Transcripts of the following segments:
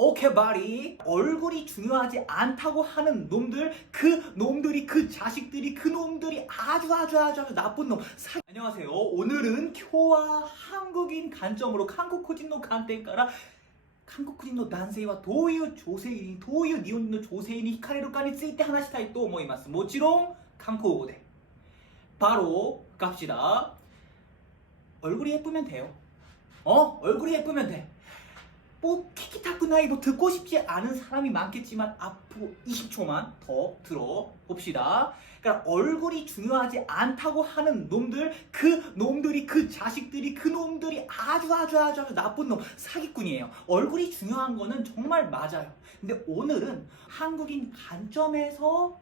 오케바리 얼굴이 중요하지 않다고 하는 놈들, 그 놈들이, 그 자식들이, 그 놈들이 아주 나쁜 놈. 안녕하세요. 오늘은 쿄와 한국인 관점으로 한국個人の 観点から韓国人の男性はどういう女性にどういう日本の女性に惹かれるかについて話したいと思います。もちろん韓国語で。 바로 갑시다. 얼굴이 예쁘면 돼요. 얼굴이 예쁘면 돼. 뭐 키키타쿠나이 뭐 듣고 싶지 않은 사람이 많겠지만 앞으로 20초만 더 들어봅시다. 그러니까 얼굴이 중요하지 않다고 하는 놈들, 그 놈들이, 그 자식들이, 그 놈들이 아주 나쁜 놈, 사기꾼이에요. 얼굴이 중요한 거는 정말 맞아요. 근데 오늘은 한국인 관점에서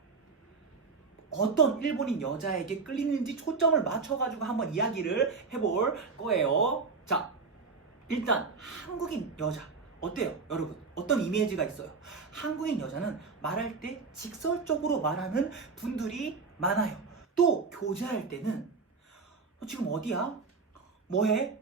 어떤 일본인 여자에게 끌리는지 초점을 맞춰가지고 한번 이야기를 해볼 거예요. 자, 일단 한국인 여자 어때요? 여러분 어떤 이미지가 있어요? 한국인 여자는 말할 때 직설적으로 말하는 분들이 많아요. 또 교제할 때는 지금 어디야? 뭐해?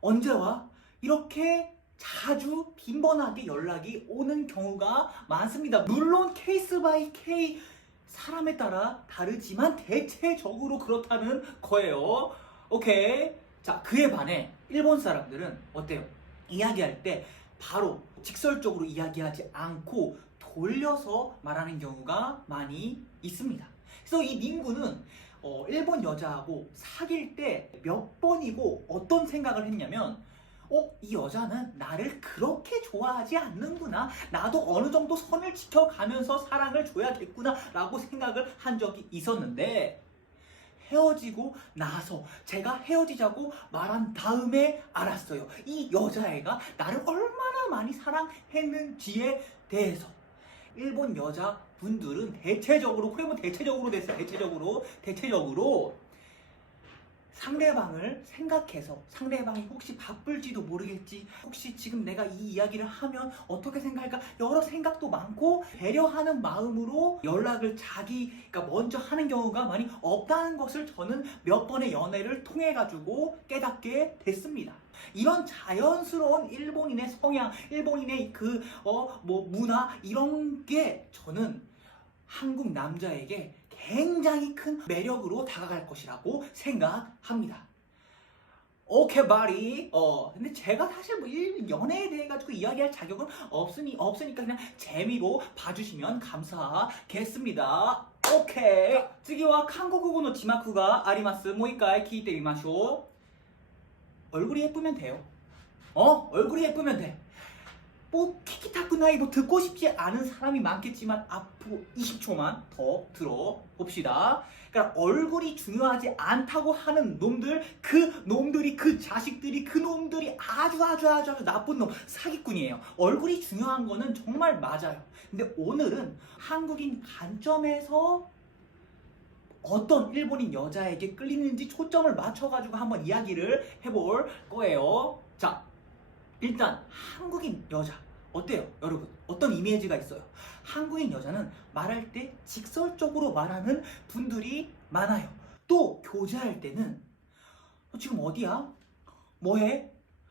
언제 와? 이렇게 자주 빈번하게 연락이 오는 경우가 많습니다. 물론 케이스 바이 케이스 사람에 따라 다르지만 대체적으로 그렇다는 거예요. 오케이. 자, 그에 반해 일본 사람들은 어때요? 이야기할 때 바로 직설적으로 이야기하지 않고 돌려서 말하는 경우가 많이 있습니다. 그래서 이 닝구는 일본 여자하고 사귈 때 몇 번이고 어떤 생각을 했냐면 이 여자는 나를 그렇게 좋아하지 않는구나. 나도 어느 정도 선을 지켜가면서 사랑을 줘야겠구나 라고 생각을 한 적이 있었는데 헤어지고 나서 제가 헤어지자고 말한 다음에 알았어요. 이 여자애가 나를 얼마나 많이 사랑했는지에 대해서. 일본 여자분들은 대체적으로, 그래 뭐 대체적으로 됐어요. 대체적으로 상대방을 생각해서 상대방이 혹시 바쁠지도 모르겠지, 혹시 지금 내가 이 이야기를 하면 어떻게 생각할까, 여러 생각도 많고 배려하는 마음으로 연락을 자기가 먼저 하는 경우가 많이 없다는 것을 저는 몇 번의 연애를 통해 가지고 깨닫게 됐습니다. 이런 자연스러운 일본인의 성향, 일본인의 그 문화, 이런 게 저는 한국 남자에게 굉장히 큰 매력으로 다가갈 것이라고 생각합니다. 오케바리. 근데 제가 사실 뭐 연애에 대해 가지고 이야기할 자격은 없으니까 그냥 재미로 봐주시면 감사하겠습니다. 오케이. 次は韓国語の字幕があります。もう一回聞いてみましょう. 얼굴이 예쁘면 돼요. 얼굴이 예쁘면 돼. 뭐 키키타쿠나이 뭐 듣고 싶지 않은 사람이 많겠지만 앞으로 20초만 더 들어봅시다. 그러니까 얼굴이 중요하지 않다고 하는 놈들, 그 놈들이, 그 자식들이, 그 놈들이 아주 나쁜 놈, 사기꾼이에요. 얼굴이 중요한 거는 정말 맞아요. 근데 오늘은 한국인 관점에서 어떤 일본인 여자에게 끌리는지 초점을 맞춰가지고 한번 이야기를 해볼 거예요. 자, 일단 한국인 여자 어때요? 여러분 어떤 이미지가 있어요? 한국인 여자는 말할 때 직설적으로 말하는 분들이 많아요. 또 교제할 때는 지금 어디야? 뭐해?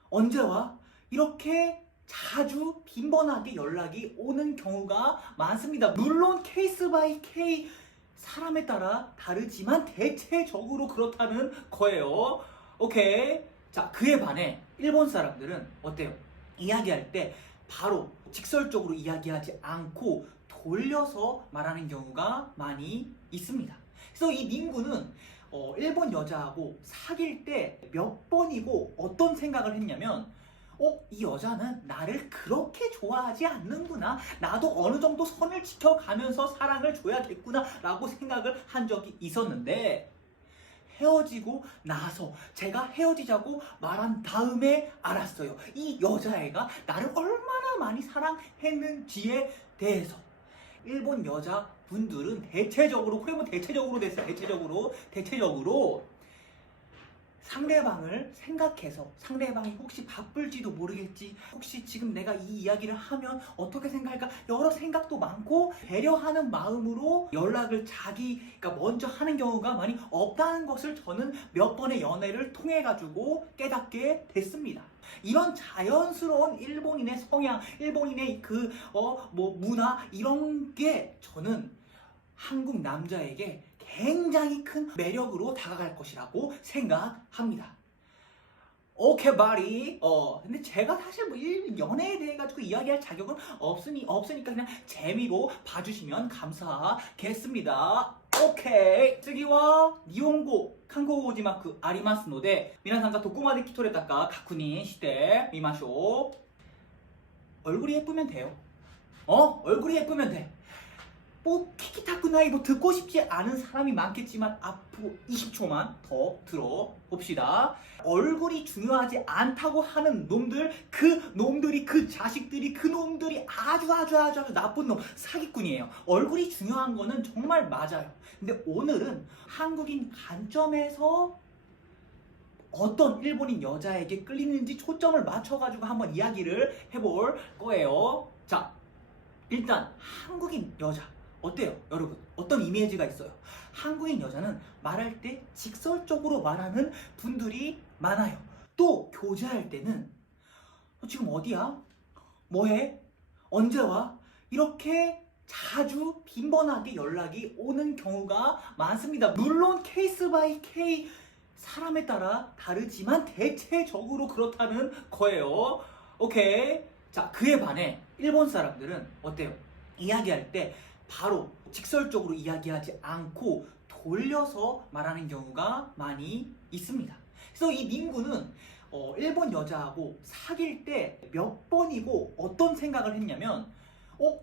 언제 와? 이렇게 자주 빈번하게 연락이 오는 경우가 많습니다. 물론 케이스 바이 케이스 사람에 따라 다르지만 대체적으로 그렇다는 거예요. 오케이. 자, 그에 반해 일본 사람들은 어때요? 이야기할 때 바로 직설적으로 이야기하지 않고 돌려서 말하는 경우가 많이 있습니다. 그래서 이 닝구는 일본 여자하고 사귈 때 몇 번이고 어떤 생각을 했냐면 이 여자는 나를 그렇게 좋아하지 않는구나. 나도 어느 정도 선을 지켜가면서 사랑을 줘야겠구나 라고 생각을 한 적이 있었는데 헤어지고 나서 제가 헤어지자고 말한 다음에 알았어요. 이 여자애가 나를 얼마나 많이 사랑했는지에 대해서. 일본 여자분들은 대체적으로, 그래 뭐 대체적으로 됐어요. 대체적으로 상대방을 생각해서 상대방이 혹시 바쁠지도 모르겠지, 혹시 지금 내가 이 이야기를 하면 어떻게 생각할까, 여러 생각도 많고 배려하는 마음으로 연락을 자기가 먼저 하는 경우가 많이 없다는 것을 저는 몇 번의 연애를 통해 가지고 깨닫게 됐습니다. 이런 자연스러운 일본인의 성향, 일본인의 문화, 이런 게 저는 한국 남자에게 굉장히 큰 매력으로 다가갈 것이라고 생각합니다. 오케이 바리. 근데 제가 사실 연애에 대해 가지고 이야기할 자격은 없으니까 그냥 재미로 봐주시면 감사하겠습니다. 오케이. 次は日本語、韓国語字幕ありますので、皆さんがどこまで聞き取れたか確認してみましょう。 얼굴이 예쁘면 돼요. 얼굴이 예쁘면 돼. 뭐 키키타쿠나이 뭐 듣고 싶지 않은 사람이 많겠지만 앞으로 20초만 더 들어봅시다. 얼굴이 중요하지 않다고 하는 놈들, 그 놈들이, 그 자식들이, 그 놈들이 아주 나쁜 놈, 사기꾼이에요. 얼굴이 중요한 거는 정말 맞아요. 근데 오늘은 한국인 관점에서 어떤 일본인 여자에게 끌리는지 초점을 맞춰가지고 한번 이야기를 해볼 거예요. 자, 일단 한국인 여자 어때요, 여러분? 어떤 이미지가 있어요? 한국인 여자는 말할 때 직설적으로 말하는 분들이 많아요. 또 교제할 때는 지금 어디야? 뭐해? 언제 와? 이렇게 자주 빈번하게 연락이 오는 경우가 많습니다. 물론 케이스 바이 케이스, 사람에 따라 다르지만 대체적으로 그렇다는 거예요. 오케이. 자, 그에 반해 일본 사람들은 어때요? 이야기할 때 바로 직설적으로 이야기하지 않고 돌려서 말하는 경우가 많이 있습니다. 그래서 이 민구는 일본 여자하고 사귈 때 몇 번이고 어떤 생각을 했냐면,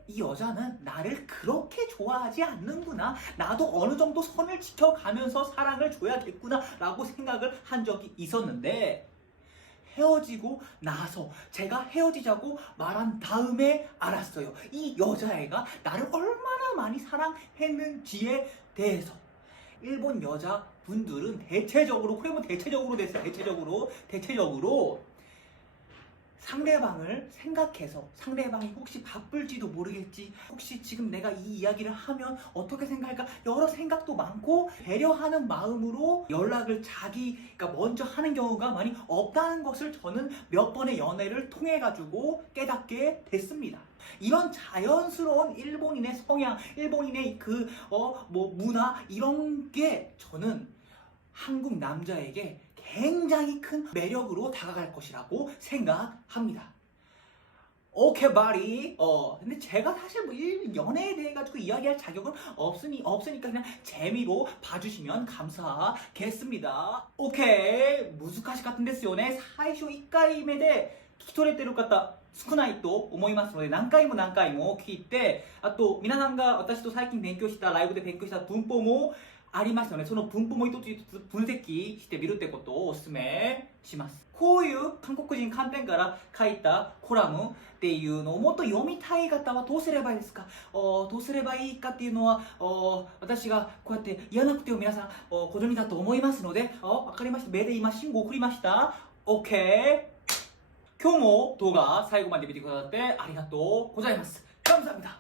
이 여자는 나를 그렇게 좋아하지 않는구나, 나도 어느 정도 선을 지켜가면서 사랑을 줘야겠구나 라고 생각을 한 적이 있었는데, 헤어지고 나서 제가 헤어지자고 말한 다음에 알았어요. 이 여자애가 나를 얼마나 많이 사랑했는지에 대해서. 일본 여자분들은 대체적으로, 그래 뭐 대체적으로 됐어요. 대체적으로 상대방을 생각해서 상대방이 혹시 바쁠지도 모르겠지, 혹시 지금 내가 이 이야기를 하면 어떻게 생각할까, 여러 생각도 많고 배려하는 마음으로 연락을 자기가 먼저 하는 경우가 많이 없다는 것을 저는 몇 번의 연애를 통해 가지고 깨닫게 됐습니다. 이런 자연스러운 일본인의 성향, 일본인의 문화, 이런 게 저는 한국 남자에게 굉장히 큰 매력으로 다가갈 것이라고 생각합니다. 오케이 바리. 근데 제가 사실 연애에 대해 가지고 이야기할 자격은 없으니까 그냥 재미로 봐주시면 감사하겠습니다. 오케이. 難しかったんですよね。最初1回目で聞き取れてる方少ないと思いますので、何回も聞いて、あと皆さんが私と最近勉強したライブで勉強した文法もありますよね。その文法も一つ一つ分析してみるってことをお勧めします。こういう韓国人観点から書いたコラムっていうのをもっと読みたい方はどうすればいいですか？どうすればいいかっていうのは私がこうやって言わなくても皆さんご存知だと思いますので、わかりました。目で今信号送りました。OK。今日も動画最後まで見てくださってありがとうございます。감사합니다。